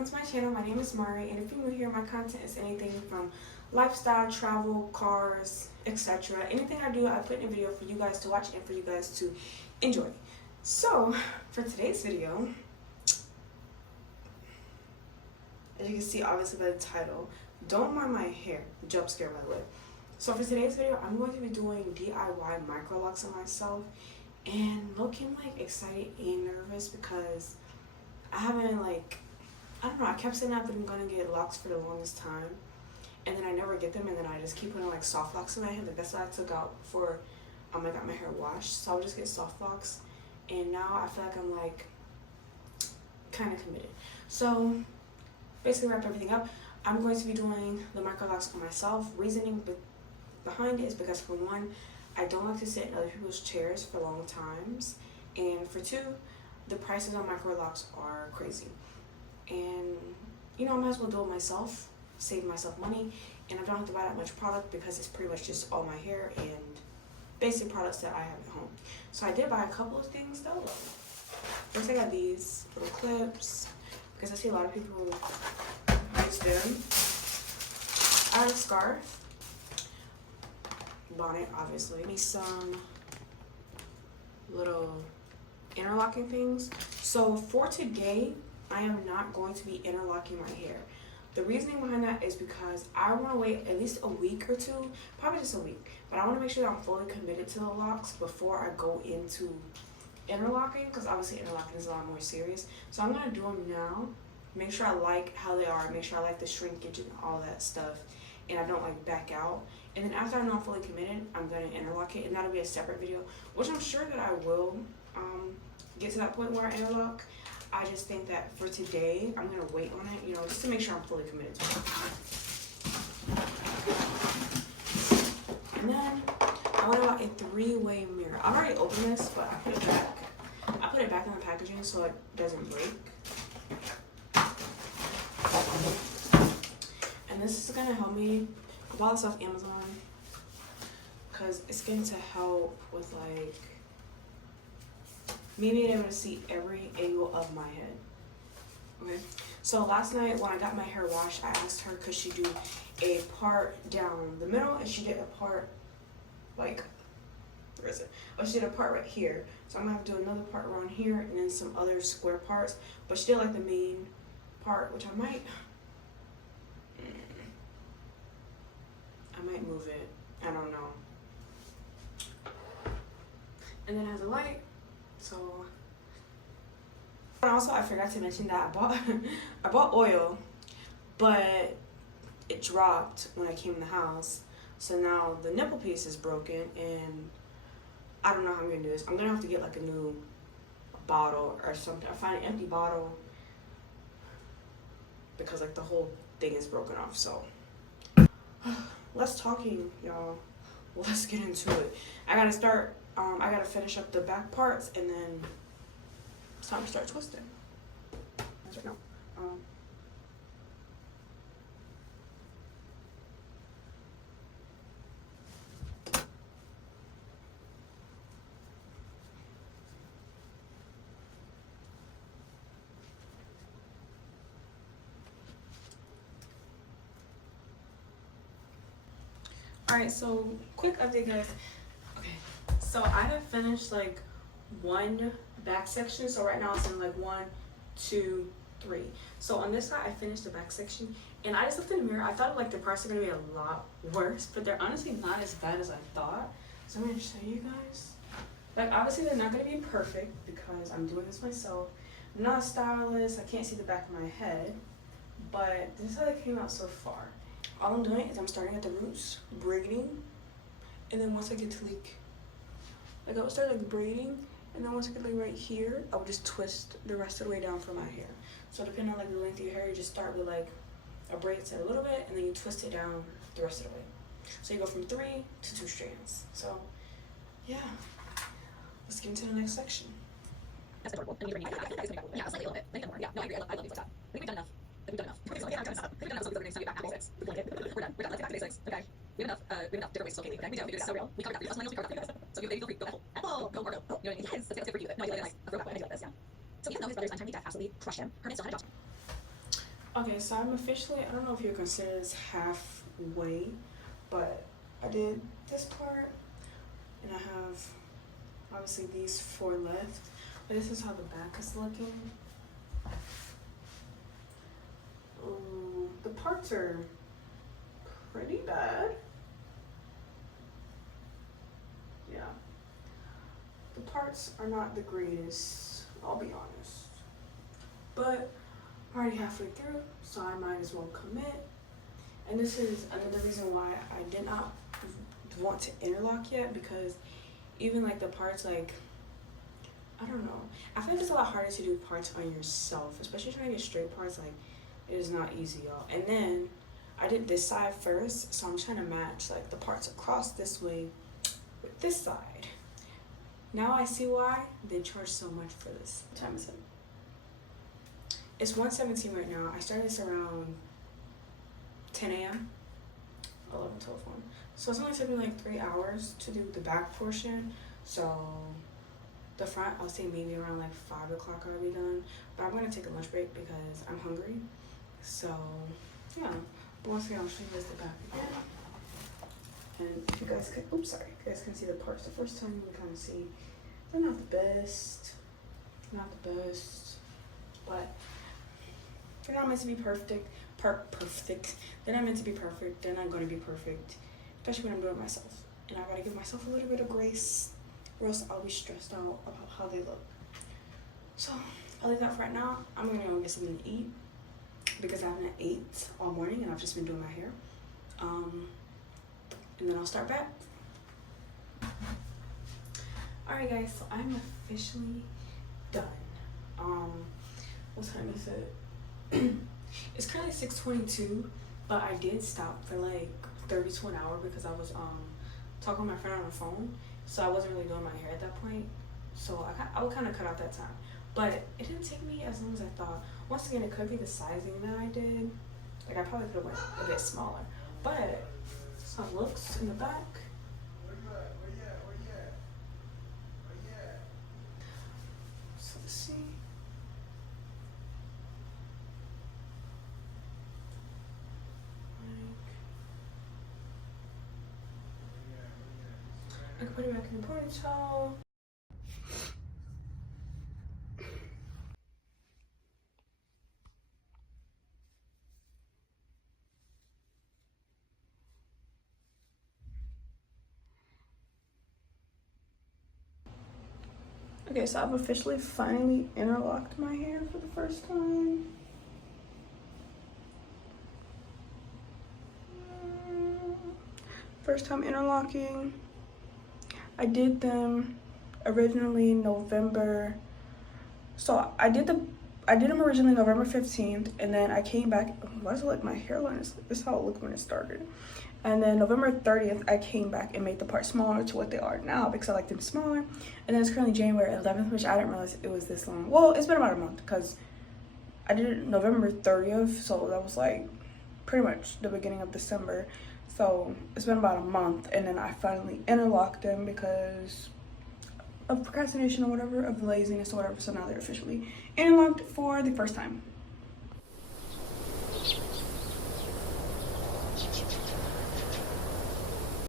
welcome to my channel. My name is Ahmarya, and if you're new here, my content is anything from lifestyle, travel, cars, etc. Anything I do, I put in a video for you guys to watch and for you guys to enjoy. So, for today's video, as you can see obviously by the title, don't mind my hair, jump scare by the way. So for today's video, I'm going to be doing DIY microlocs on myself and looking like excited and nervous because I haven't I don't know, I kept saying that I'm gonna get locks for the longest time and then I never get them, and then I just keep putting like soft locks in my hair. Like that's what I took out for I got my hair washed, so I would just get soft locks, and now I feel like I'm like kind of committed. So basically wrap everything up, I'm going to be doing the microlocs on myself. Reasoning behind it is because for one, I don't like to sit in other people's chairs for long times, and for two, the prices on microlocs are crazy. And you know, I might as well do it myself, save myself money, and I don't have to buy that much product because it's pretty much just all my hair and basic products that I have at home. So I did buy a couple of things though. First I got these little clips because I see a lot of people use them. I got a scarf, bonnet obviously, me some little interlocking things. So for today, I am not going to be interlocking my hair. The reasoning behind that is because I want to wait at least a week or two, probably just a week, but I want to make sure that I'm fully committed to the locks before I go into interlocking, because obviously interlocking is a lot more serious. So I'm going to do them now, make sure I like how they are, make sure I like the shrinkage and all that stuff, and I don't like back out. And then after I know I'm fully committed, I'm going to interlock it, and that'll be a separate video, which I'm sure that I will get to that point where I interlock. I just think that for today, I'm going to wait on it, you know, just to make sure I'm fully committed to it. And then I went about a three-way mirror. I already opened this, but I put it back. I put it back in the packaging so it doesn't break. And this is going to help me. I bought this off Amazon because it's going to help with like me being able to see every angle of my head. Okay, so last night when I got my hair washed, I asked her could she do a part down the middle, and she did a part like, where is it? Oh, she did a part right here. So I'm gonna have to do another part around here and then some other square parts. But she did like the main part, which I might move it. I don't know. And then it has a light. So, and also I forgot to mention that I bought oil, but it dropped when I came in the house. So now the nipple piece is broken, and I don't know how I'm gonna do this. I'm gonna have to get like a new bottle or something. I find an empty bottle because like the whole thing is broken off. So less talking, y'all. Let's get into it. I gotta start. I gotta finish up the back parts, and then it's time to start twisting. That's right now. Alright, so quick update, guys. So I have finished like one back section. So right now it's in like 1, 2, 3. So on this side I finished the back section, and I just looked in the mirror. I thought like the parts are gonna be a lot worse, but they're honestly not as bad as I thought. So I'm gonna show you guys. Like obviously they're not gonna be perfect because I'm doing this myself. I'm not a stylist. I can't see the back of my head, but this is how they came out so far. All I'm doing is I'm starting at the roots, braiding, and then once I get to like I would start like braiding, and then once I get like right here, I would just twist the rest of the way down for my hair. So depending on like the length of your hair, you just start with like a braid set a little bit, and then you twist it down the rest of the way. So you go from 3 to 2 strands. So yeah, let's get into the next section. That's adorable. And you're yeah, slightly a little bit. Maybe more. Yeah, no, I agree. I love these like that. I think we've done enough. We've done enough. We've done enough. We've done enough. So we're going to back to basics. We're done. We're done. Let's get back to basics. Okay. We have enough different ways to locate. Okay. We do. It's so real. We covered that. We covered that. We covered that. So you feel free. Go apple. Go Margo. You know what I mean? Yes. That's good for you. No, I do like this. I do like this. Yeah. So even though his brother's untimely death absolutely crushed him, Herman still had a job. Okay, so I'm officially, I don't know if you consider this halfway, but I did this part, and I have obviously these 4 left, but this is how the back is looking. The parts are pretty bad. Yeah. The parts are not the greatest, I'll be honest. But I'm already halfway through, so I might as well commit. And this is another reason why I did not want to interlock yet, because even like the parts, like, I don't know. I feel like it's a lot harder to do parts on yourself, especially trying to get straight parts. Like, it is not easy, y'all. And then I did this side first, so I'm trying to match like the parts across this way with this side. Now I see why they charge so much for this. What time is it? It's 1:17 right now. I started this around 10 a.m. 11, 12, 1. So it's only taking me like 3 hours to do the back portion. So the front, I'll say maybe around like 5 o'clock I'll be done. But I'm gonna take a lunch break because I'm hungry. So yeah, but once again, I'll show you guys the back again. And if you guys can, oops, sorry, if you guys can see the parts the first time, you can kind of see they're not the best. But they're not meant to be perfect. They're not meant to be perfect. They're not going to be perfect, especially when I'm doing it myself. And I gotta give myself a little bit of grace, or else I'll be stressed out about how they look. So I'll leave that for right now. I'm gonna go get something to eat because I haven't ate all morning and I've just been doing my hair. And then I'll start back. Alright guys, so I'm officially done. What time is it? It's currently 6:22, but I did stop for like 30 to an hour because I was talking with my friend on the phone, so I wasn't really doing my hair at that point. So I would kind of cut out that time, but it didn't take me as long as I thought. Once again, it could be the sizing that I did. Like I probably could have went a bit smaller, but that's how it looks in the back. So let's see. I can put it back in the ponytail. Okay, so I've officially finally interlocked my hair for the first time. First time interlocking. I did them originally November. So I did them originally November 15th, and then I came back. Why does it look like my hairline is? This is how it looked when it started. And then November 30th, I came back and made the parts smaller to what they are now because I like them smaller. And then it's currently January 11th, which I didn't realize it was this long. Well, it's been about a month because I did it November 30th, so that was like pretty much the beginning of December. So it's been about a month, and then I finally interlocked them because of procrastination or whatever, of laziness or whatever. So now they're officially interlocked for the first time.